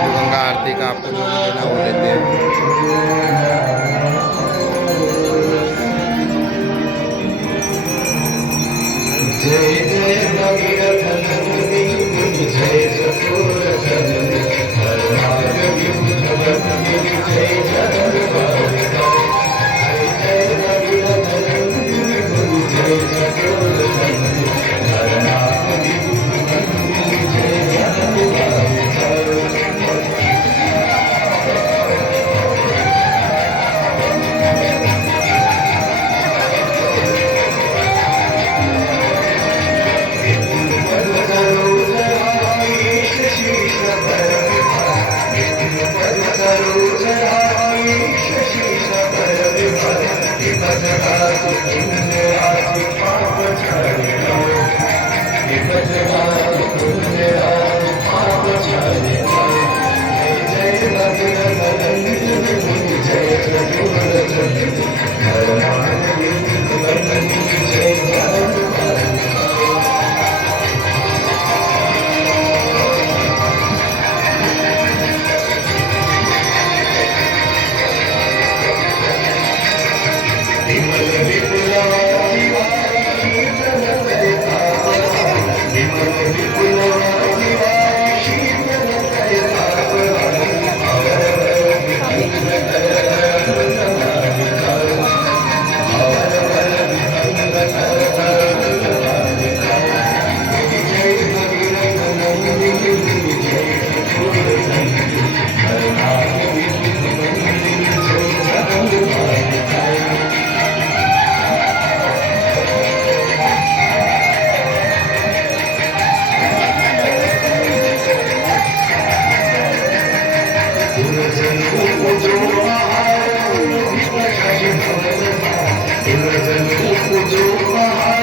जो गंगा आरती का आपको जो भी देना वो लेते हैं। जय जय भगीरथ नंदिनी जय चकोर चंद्र हरनाग विबुध बंदिनी जय जगन्नाथ जय भगीरथ नंदिनी जय चकोर चंद्र हरनाग विबुध बंदिनी जय जगन्नाथ Thank you.